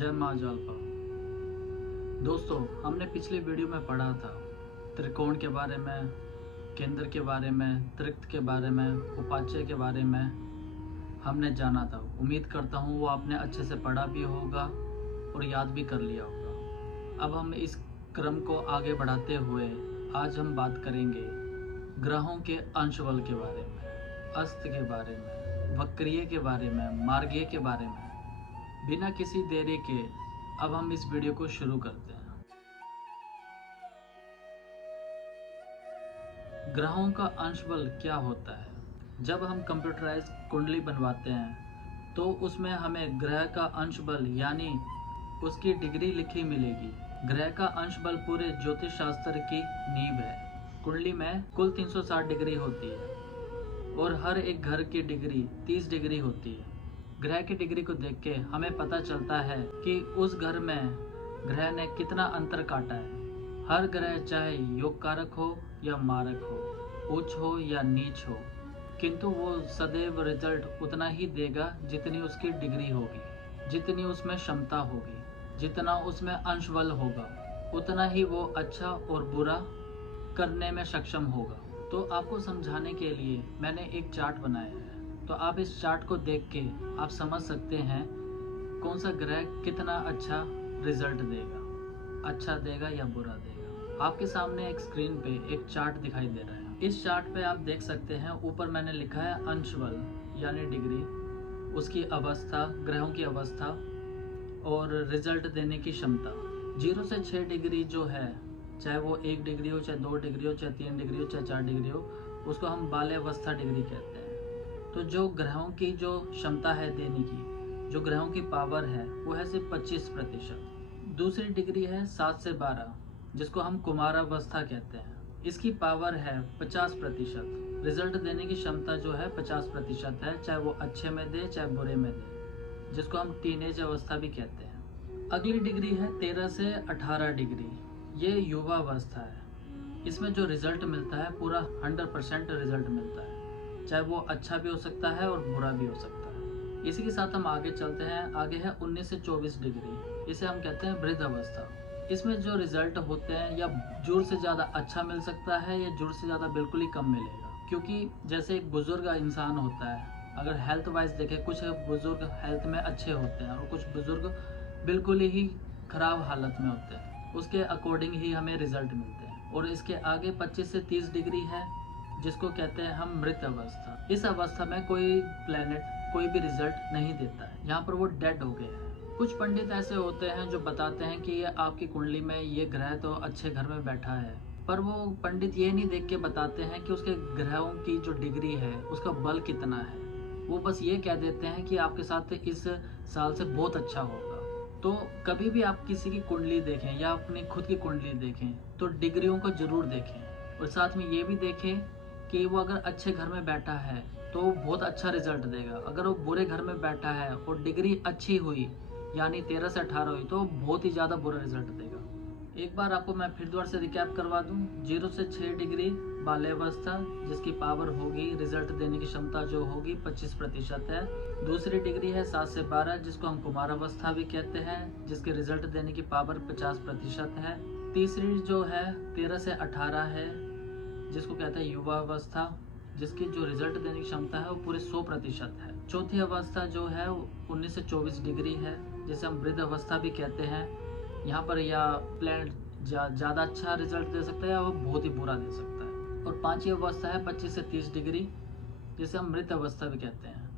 जय माँ जालपा। दोस्तों, हमने पिछली वीडियो में पढ़ा था त्रिकोण के बारे में, केंद्र के बारे में, त्रिक के बारे में, उपाच्य के बारे में हमने जाना था। उम्मीद करता हूँ वो आपने अच्छे से पढ़ा भी होगा और याद भी कर लिया होगा। अब हम इस क्रम को आगे बढ़ाते हुए आज हम बात करेंगे ग्रहों के अंशबल के बारे में, अस्त के बारे में, वक्रीय के बारे में, मार्गीय के बारे में। बिना किसी देरी के अब हम इस वीडियो को शुरू करते हैं। ग्रहों का अंश बल क्या होता है? जब हम कंप्यूटराइज कुंडली बनवाते हैं तो उसमें हमें ग्रह का अंश बल यानी उसकी डिग्री लिखी मिलेगी। ग्रह का अंश बल पूरे ज्योतिष शास्त्र की नींव है। कुंडली में कुल 360 डिग्री होती है और हर एक घर की डिग्री 30 डिग्री होती है। ग्रह की डिग्री को देख के हमें पता चलता है कि उस घर में ग्रह ने कितना अंतर काटा है। हर ग्रह चाहे योग कारक हो या मारक हो, उच्च हो या नीच हो, किंतु वो सदैव रिजल्ट उतना ही देगा जितनी उसकी डिग्री होगी, जितनी उसमें क्षमता होगी, जितना उसमें अंश बल होगा, उतना ही वो अच्छा और बुरा करने में सक्षम होगा। तो आपको समझाने के लिए मैंने एक चार्ट बनाया है। तो आप इस चार्ट को देख के आप समझ सकते हैं कौन सा ग्रह कितना अच्छा रिजल्ट देगा, अच्छा देगा या बुरा देगा। आपके सामने एक स्क्रीन पे एक चार्ट दिखाई दे रहा है। इस चार्ट पे आप देख सकते हैं ऊपर मैंने लिखा है अंश बल यानी डिग्री, उसकी अवस्था, ग्रहों की अवस्था और रिजल्ट देने की क्षमता। 0 से 6 डिग्री जो है, चाहे वो 1 डिग्री हो, चाहे 2 डिग्री हो, चाहे 3 डिग्री हो, चाहे 4 डिग्री हो, उसको हम बाल्यावस्था डिग्री कहते हैं। तो जो ग्रहों की जो क्षमता है देने की, जो ग्रहों की पावर है, वो है सिर्फ 25%। दूसरी डिग्री है 7 से 12, जिसको हम कुमारावस्था कहते हैं। इसकी पावर है 50%। रिजल्ट देने की क्षमता जो है 50% है, चाहे वो अच्छे में दे चाहे बुरे में दे, जिसको हम टीनेज अवस्था भी कहते हैं। अगली डिग्री है 13 से 18 डिग्री, ये युवा अवस्था है। इसमें जो रिजल्ट मिलता है पूरा 100% रिजल्ट मिलता है, चाहे वो अच्छा भी हो सकता है और बुरा भी हो सकता है। इसी के साथ हम आगे चलते हैं। आगे है 19 से 24 डिग्री, इसे हम कहते हैं वृद्ध अवस्था। इसमें जो रिजल्ट होते हैं या जोर से ज़्यादा अच्छा मिल सकता है या जोर से ज़्यादा बिल्कुल ही कम मिलेगा। क्योंकि जैसे एक बुजुर्ग इंसान होता है, अगर हेल्थ वाइज देखें, कुछ बुजुर्ग हेल्थ में अच्छे होते हैं और कुछ बुजुर्ग बिल्कुल ही खराब हालत में होते हैं, उसके अकॉर्डिंग ही हमें रिजल्ट मिलते हैं। और इसके आगे 25 से 30 डिग्री है, जिसको कहते हैं हम मृत अवस्था। इस अवस्था में कोई प्लेनेट कोई भी रिजल्ट नहीं देता है, यहाँ पर वो डेड हो गए हैं। कुछ पंडित ऐसे होते हैं जो बताते हैं कि ये आपकी कुंडली में ये ग्रह तो अच्छे घर में बैठा है, पर वो पंडित ये नहीं देख के बताते हैं कि उसके ग्रहों की जो डिग्री है उसका बल कितना है। वो बस ये कह देते हैं कि आपके साथ इस साल से बहुत अच्छा होगा। तो कभी भी आप किसी की कुंडली देखें या अपनी खुद की कुंडली देखें तो डिग्रियों को जरूर देखें, और साथ में ये भी देखें कि वो अगर अच्छे घर में बैठा है तो वो बहुत अच्छा रिजल्ट देगा। अगर वो बुरे घर में बैठा है और डिग्री अच्छी हुई यानी 13 से 18 हुई तो बहुत ही ज़्यादा बुरा रिजल्ट देगा। एक बार आपको मैं फिर दोबारा से रिकैप करवा दूं। 0 से 6 डिग्री बाल्यावस्था, जिसकी पावर होगी, रिजल्ट देने की क्षमता जो होगी 25% है। दूसरी डिग्री है 7 से 12, जिसको हम कुमारावस्था भी कहते हैं, जिसके रिजल्ट देने की पावर 50% है। तीसरी जो है 13 से 18 है, जिसको कहते हैं युवा अवस्था, जिसकी जो रिजल्ट देने की क्षमता है वो पूरे 100% है। चौथी अवस्था जो है 19 से 24 डिग्री है, जिसे हम वृद्ध अवस्था भी कहते हैं। यहाँ पर या प्लेनेट ज़्यादा अच्छा रिजल्ट दे सकता है या वो बहुत ही बुरा दे सकता है। और पांचवी अवस्था है 25 से 30 डिग्री, जिसे हम मृत अवस्था भी कहते हैं।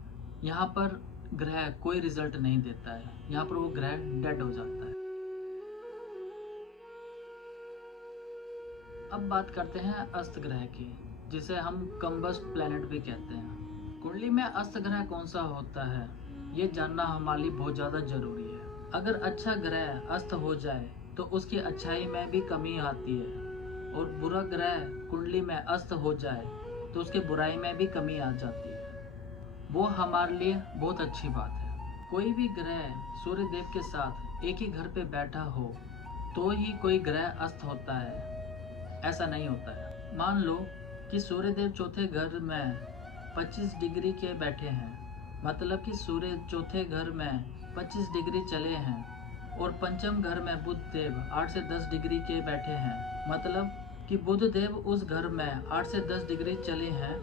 यहाँ पर ग्रह कोई रिजल्ट नहीं देता है, यहाँ पर वो ग्रह डेड हो जाता है। अब बात करते हैं अस्त ग्रह की, जिसे हम कम्बस्ट प्लेनेट भी कहते हैं। कुंडली में अस्त ग्रह कौन सा होता है ये जानना हमारे लिए बहुत ज़्यादा जरूरी है। अगर अच्छा ग्रह अस्त हो जाए तो उसकी अच्छाई में भी कमी आती है, और बुरा ग्रह कुंडली में अस्त हो जाए तो उसके बुराई में भी कमी आ जाती है। वो हमारे लिए बहुत अच्छी बात है। कोई भी ग्रह सूर्य देव के साथ एक ही घर पे बैठा हो तो ही कोई ग्रह अस्त होता है, ऐसा नहीं होता है। मान लो कि सूर्यदेव चौथे घर में 25 डिग्री के बैठे हैं, मतलब कि सूर्य चौथे घर में 25 डिग्री चले हैं, और पंचम घर में बुध देव 8 से 10 डिग्री के बैठे हैं, मतलब कि बुध देव उस घर में 8 से 10 डिग्री चले हैं।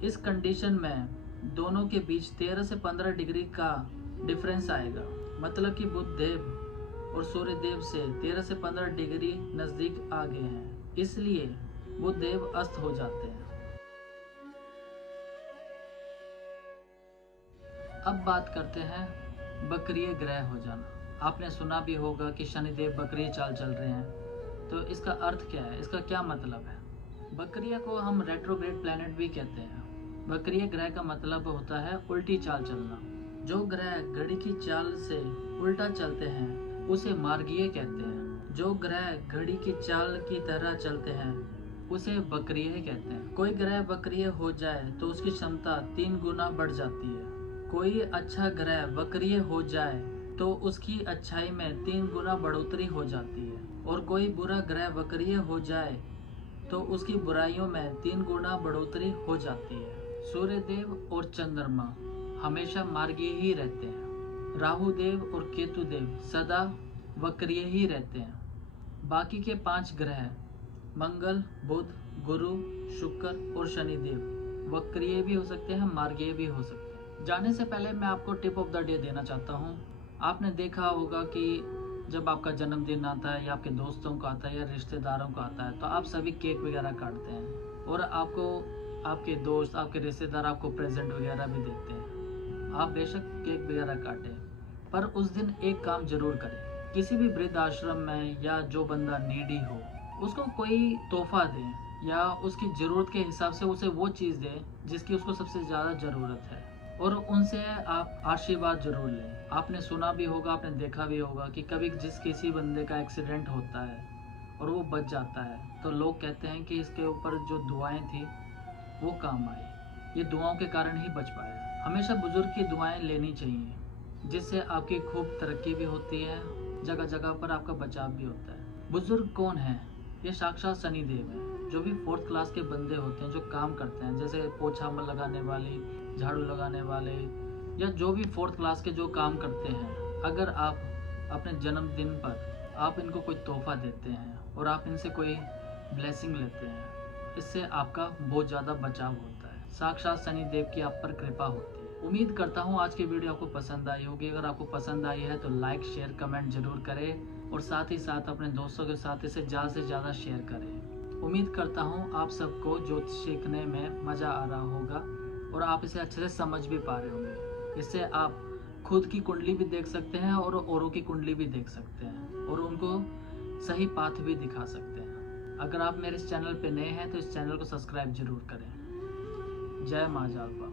इस कंडीशन में दोनों के बीच 13 से 15 डिग्री का डिफरेंस आएगा, मतलब कि बुध देव और सूर्य देव से 13 से 15 डिग्री नजदीक आ गए हैं, इसलिए बुध देव अस्त हो जाते हैं। अब बात करते हैं बकरीय ग्रह हो जाना। आपने सुना भी होगा कि शनिदेव बकरी चाल चल रहे हैं, तो इसका अर्थ क्या है, इसका क्या मतलब है? बकरिया को हम रेट्रोग्रेड प्लैनेट भी कहते हैं। बकरीय ग्रह का मतलब होता है उल्टी चाल चलना। जो ग्रह घड़ी की चाल से उल्टा चलते हैं उसे मार्गीय कहते हैं। जो ग्रह घड़ी की चाल की तरह चलते हैं उसे बकरीय कहते हैं। कोई ग्रह बकरीय हो जाए तो उसकी क्षमता 3 गुना बढ़ जाती है। कोई अच्छा ग्रह वक्रीय हो जाए तो उसकी अच्छाई में 3 गुना बढ़ोतरी हो जाती है, और कोई बुरा ग्रह वक्रीय हो जाए तो उसकी बुराइयों में 3 गुना बढ़ोतरी हो जाती है। सूर्य देव और चंद्रमा हमेशा मार्गीय ही रहते हैं। राहु देव और केतु देव सदा वक्रीय ही रहते हैं। बाकी के 5 ग्रह मंगल, बुध, गुरु, शुक्र और शनि देव वक्रीय भी हो सकते हैं, मार्गीय भी हो सकते हैं। जाने से पहले मैं आपको टिप ऑफ द डे देना चाहता हूँ। आपने देखा होगा कि जब आपका जन्मदिन आता है या आपके दोस्तों का आता है या रिश्तेदारों का आता है तो आप सभी केक वगैरह काटते हैं, और आपको आपके दोस्त, आपके रिश्तेदार आपको प्रेजेंट वगैरह भी देते हैं। आप बेशक केक वगैरह काटें, पर उस दिन एक काम जरूर करें। किसी भी वृद्ध आश्रम में या जो बंदा नीडी हो उसको कोई तोहफा दें, या उसकी ज़रूरत के हिसाब से उसे वो चीज़ दें जिसकी उसको सबसे ज़्यादा ज़रूरत है, और उनसे आप आशीर्वाद जरूर लें। आपने सुना भी होगा, आपने देखा भी होगा कि कभी किसी बंदे का एक्सीडेंट होता है और वो बच जाता है तो लोग कहते हैं कि इसके ऊपर जो दुआएं थी वो काम आई, ये दुआओं के कारण ही बच पाया। हमेशा बुजुर्ग की दुआएं लेनी चाहिए, जिससे आपकी खूब तरक्की भी होती है, जगह जगह पर आपका बचाव भी होता है। बुजुर्ग कौन है? ये साक्षात शनि देव है। जो भी 4th क्लास के बंदे होते हैं जो काम करते हैं, जैसे पोछा लगाने वाली, झाड़ू लगाने वाले, या जो भी 4th क्लास के जो काम करते हैं, अगर आप अपने जन्मदिन पर आप इनको कोई तोहफा देते हैं और आप इनसे कोई ब्लेसिंग लेते हैं, इससे आपका बहुत ज़्यादा बचाव होता है। साक्षात शनि देव की आप पर कृपा होती है। उम्मीद करता हूँ आज की वीडियो आपको पसंद आई होगी। अगर आपको पसंद आई है तो लाइक, शेयर, कमेंट जरूर करें, और साथ ही साथ अपने दोस्तों के साथ इसे ज़्यादा से ज़्यादा शेयर करें। उम्मीद करता हूँ आप सबको ज्योतिष सीखने में मज़ा आ रहा होगा और आप इसे अच्छे से समझ भी पा रहे होंगे। इससे आप खुद की कुंडली भी देख सकते हैं और औरों की कुंडली भी देख सकते हैं, और उनको सही पाथ भी दिखा सकते हैं। अगर आप मेरे इस चैनल पे नए हैं तो इस चैनल को सब्सक्राइब जरूर करें। जय माँ जालपा।